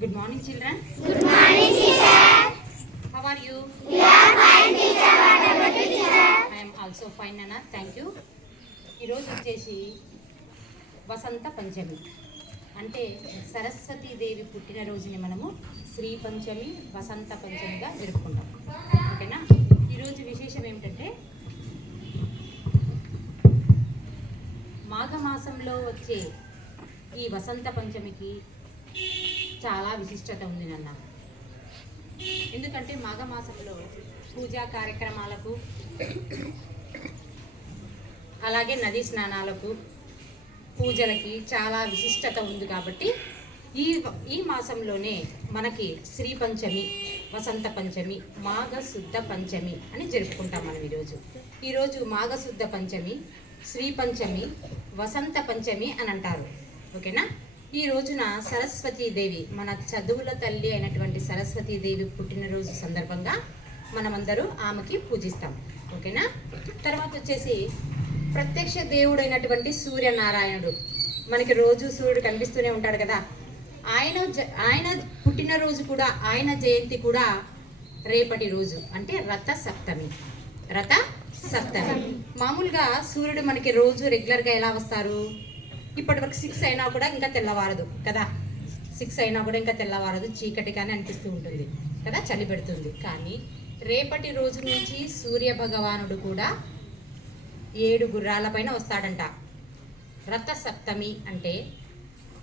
Good morning, children. Good morning, teacher. How are you? We are fine, teacher. What about you, teacher? I am also fine, Nana. Thank you. ఈరోజు వచ్చేసి వసంత పంచమి అంటే సరస్వతీదేవి పుట్టినరోజుని మనము శ్రీ పంచమి వసంత పంచమిగా జరుపుకుంటాం. ఓకేనా? ఈరోజు విశేషం ఏమిటంటే మాఘమాసంలో వచ్చే ఈ వసంత పంచమికి చాలా విశిష్టత ఉంది నాన్న. ఎందుకంటే మాఘమాసంలో పూజా కార్యక్రమాలకు అలాగే నదీ స్నానాలకు పూజలకి చాలా విశిష్టత ఉంది కాబట్టి ఈ మాసంలోనే మనకి శ్రీ పంచమి వసంత పంచమి మాఘశుద్ధ పంచమి అని జరుపుకుంటాం మనం ఈరోజు మాఘశుద్ధ పంచమి శ్రీ పంచమి వసంత పంచమి అని అంటారు. ఓకేనా? ఈ రోజున సరస్వతీదేవి మన చదువుల తల్లి అయినటువంటి సరస్వతీదేవి పుట్టినరోజు సందర్భంగా మనమందరూ ఆమెకి పూజిస్తాం. ఓకేనా? తర్వాత వచ్చేసి ప్రత్యక్ష దేవుడైనటువంటి సూర్యనారాయణుడు మనకి రోజు సూర్యుడు కనిపిస్తూనే ఉంటాడు కదా. ఆయన పుట్టినరోజు కూడా ఆయన జయంతి కూడా రేపటి రోజు అంటే రథ సప్తమి. మామూలుగా సూర్యుడు మనకి రోజు రెగ్యులర్గా ఎలా వస్తారు? ఇప్పటి వరకు 6 అయినా కూడా ఇంకా తెల్లవారదు కదా. 6 అయినా కూడా ఇంకా తెల్లవారదు, చీకటిగానే అనిపిస్తూ ఉంటుంది కదా, చలి పెడుతుంది. కానీ రేపటి రోజు నుంచి సూర్య భగవానుడు కూడా 7 గుర్రాలపైన వస్తాడంట. రథ సప్తమి అంటే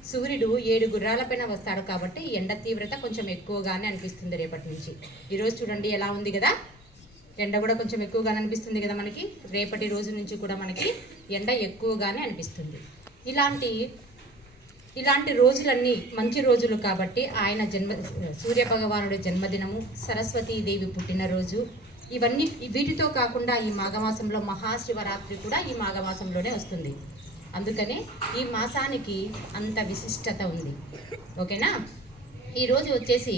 సూర్యుడు 7 గుర్రాలపైన వస్తాడు కాబట్టి ఎండ తీవ్రత కొంచెం ఎక్కువగానే అనిపిస్తుంది రేపటి నుంచి. ఈరోజు చూడండి ఎలా ఉంది కదా, ఎండ కూడా కొంచెం ఎక్కువగానే అనిపిస్తుంది కదా మనకి. రేపటి రోజు నుంచి కూడా మనకి ఎండ ఎక్కువగానే అనిపిస్తుంది. ఇలాంటి రోజులన్నీ మంచి రోజులు కాబట్టి ఆయన సూర్య భగవానుడి జన్మదినము, సరస్వతీదేవి పుట్టినరోజు, ఇవన్నీ వీటితో కాకుండా ఈ మాఘమాసంలో మహాశివరాత్రి కూడా ఈ మాఘమాసంలోనే వస్తుంది. అందుకనే ఈ మాసానికి అంత విశిష్టత ఉంది. ఓకేనా? ఈరోజు వచ్చేసి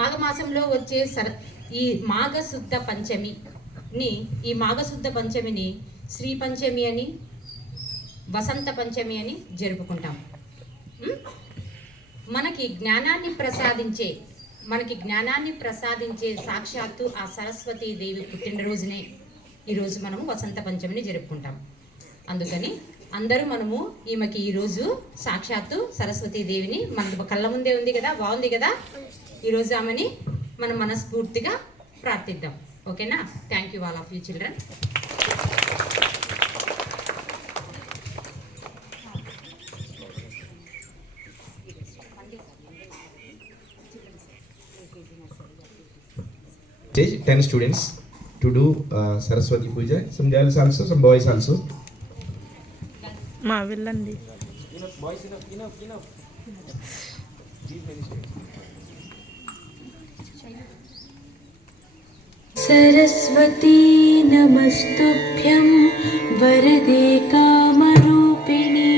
మాఘమాసంలో వచ్చే ఈ మాఘశుద్ధ పంచమిని శ్రీ పంచమి అని వసంత పంచమి అని జరుపుకుంటాం. మనకి జ్ఞానాన్ని ప్రసాదించే సాక్షాత్తు ఆ సరస్వతీదేవి పుట్టినరోజునే ఈరోజు మనము వసంత పంచమిని జరుపుకుంటాం. అందుకని అందరూ మనము ఈమెకి ఈరోజు సాక్షాత్తు సరస్వతీదేవిని మన కళ్ళ ముందే ఉంది కదా, బాగుంది కదా. ఈరోజు ఆమెని మనం మనస్ఫూర్తిగా ప్రార్థిద్దాం. ఓకేనా? Thank you all of you children. Stage 10 students to do Saraswati Puja. Some girls also, some boys also. Ma villandi. Enough boys, enough. Saraswati नमस्तुभ्यं वरदे कामरूपिणी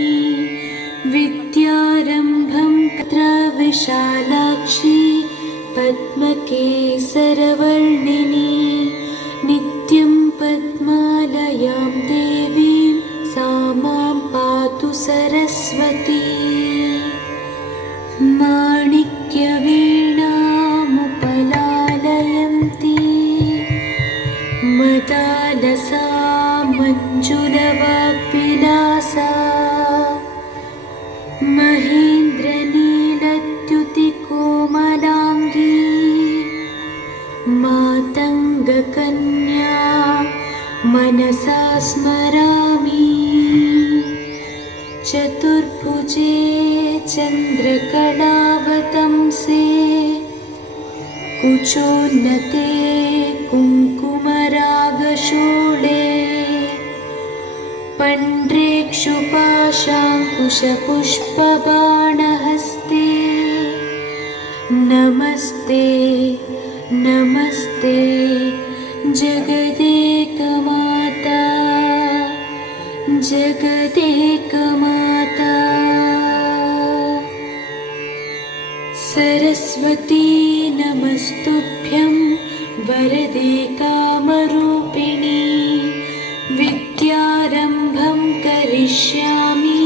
विद्यारम्भं तत्र विशालाक्षी पद्मकेसरवर्णिनी नित्यं पद्मालयां देवीं सा मां पातु सरस्वती माणिक्यवीणामुपलालयन्ती मदालसा मञ्जुलवाग्विलासा महेन्द्रनीलद्युतिकोमलाङ्गी मातङ्गकन्या मनसा स्मरामि चतुर्भुजे चन्द्रकलावतंसे कुचोन्नते कुङ्कुमरागशोळे पण्ड्रेक्षुपाशाङ्कुशपुष्पबाणहस्ते नमस्ते नमस्ते जगदेकमाता जगदेकमाता सरस्वती नमस्तुभ्यं वरदे कामरूपिणी विद्यारम्भं करिष्यामि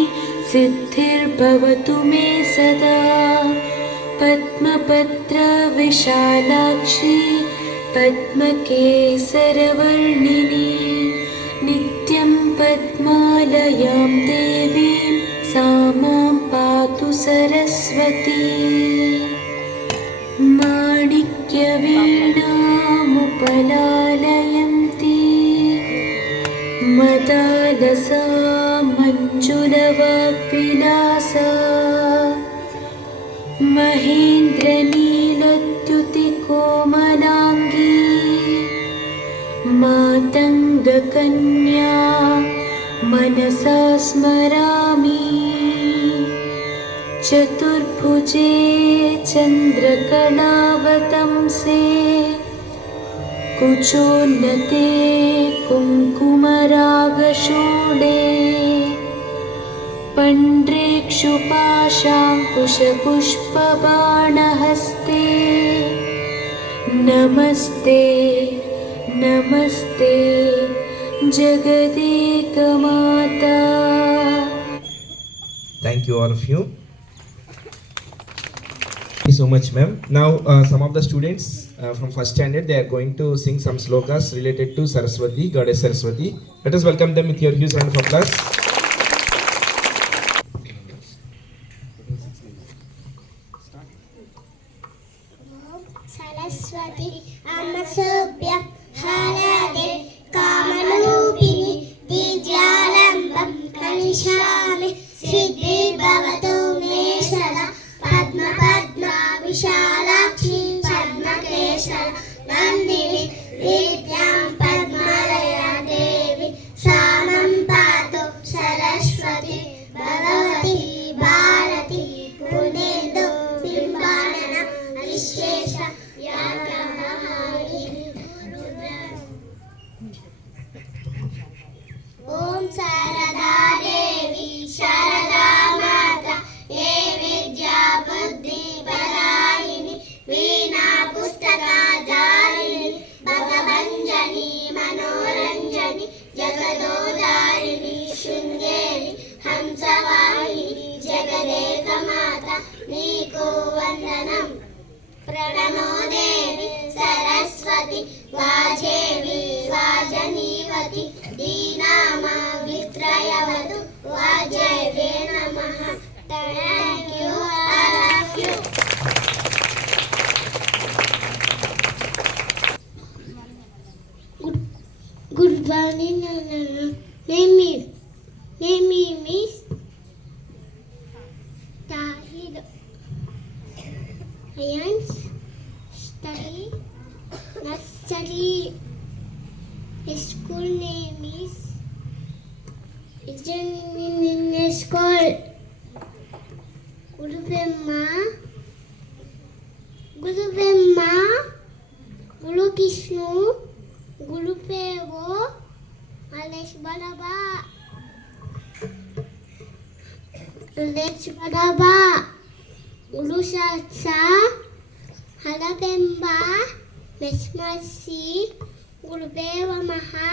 सिद्धिर्भवतु मे सदा पद्मपत्रविशालाक्षी पद्मकेसरवर्णिनी नित्यं पद्मालयां देवीं सा मां पातु सरस्वती माणिक्यवीणामुपलालयन्ती मदालसा मञ्जुलवाग्विलासा महेन्द्रनीलद्युतिकोमलाङ्गी मातङ्गकन्या मनसा स्मरामि चतुर्भुजे चन्द्रकलावतंसे कुचोन्नते कुङ्कुमरागशोणे पण्ड्रेक्षुपाशाङ्कुशपुष्पबाणहस्ते नमस्ते नमस्ते जगदेकमाता. Thank you all of you. Thank you so much, ma'am. Now, some of the students from first standard, they are going to sing some slokas related to Saraswati, Goddess Saraswati. Let us welcome them with your huge round of applause. Saraswati अमसुभ्य हालादे कामरूपिणी विद्यालम्बं करिष्यामि सिद्धि भवतु मे सदा पद्मपद्मा विशालाक्षी पद्मकेशर नन्दिनी विद्यां पद्मालया देवी सामं पातु सरस्वती भगवती भारती पुनेन्दु बिम्बानन विश्वेश ओम शारदा देवी शारदा माता ये विद्या बुद्धि प्रदायिनी वीणा पुस्तकाधारिणी भगवञ्जनी मनोरञ्जनी जगदोधारिणी शृङ्गेरी हंसवाहिनी जगदेकमाता नीको वन्दनम् प्रणमो देवी सरस्वती वाजेवी वाजनीवती दीनामा वित्रयवतु वाजवे नमः. Thank you, all of you. Good morning, name is Miss Tahir. I am study nursery. School name is in school. Guru Brahma, Guru Vishnu, Guru Deva, Alesh Balaba, Guru Satsa, Halabemba, Mesmasi, Gurudeva Maha,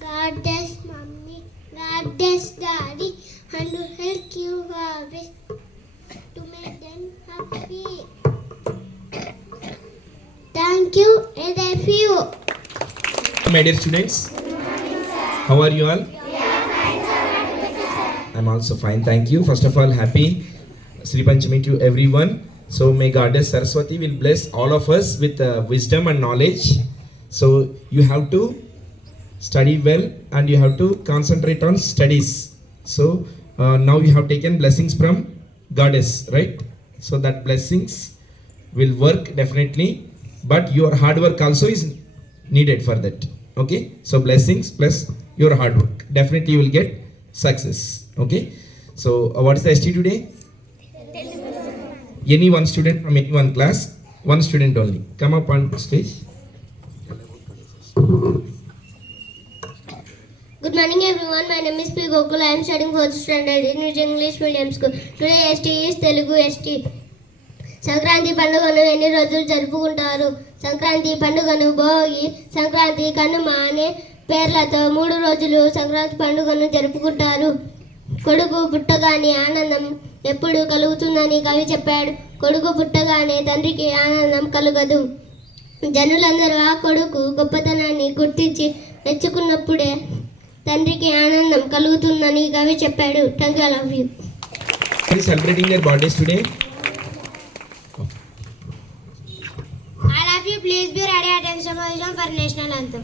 Goddess Mummy, Goddess Daddy, and to help you harvest to make them happy. Thank you, and a few. My dear students, how are you all? I'm also fine, thank you. First of all, happy Sri Panchami to everyone. So may Goddess Saraswati will bless all of us with wisdom and knowledge. So you have to study well and you have to concentrate on studies. So now you have taken blessings from Goddess, right? So that blessings will work definitely, but your hard work also is needed for that. Okay, so blessings plus your hard work, definitely you will get success. Okay, so what is the ST today? Any one student from any one class, one student only. Come up on stage. Good morning everyone, my name is P. Gokul. I am studying 4th standard in English medium school. Today ST is Telugu ST. Sankranti పండుగను ఎన్ని రోజులు జరుపుకుంటారు? సంక్రాంతి పండుగను భోగి, సంక్రాంతి, కనుమ అనే పేర్లతో 3 రోజులు సంక్రాంతి పండుగను జరుపుకుంటారు. కొడుకు పుట్టగానే ఆనందం ఎప్పుడు కలుగుతుందని కవి చెప్పాడు. కొడుకు పుట్టగానే తండ్రికి ఆనందం కలుగదు. జనులందరూ ఆ కొడుకు గొప్పతనాన్ని గుర్తించి మెచ్చుకున్నప్పుడే తండ్రికి ఆనందం కలుగుతుందని కవి చెప్పాడు. Thank you, I love you. Celebrating their birthdays today. I love you. Please be ready at examination for national anthem.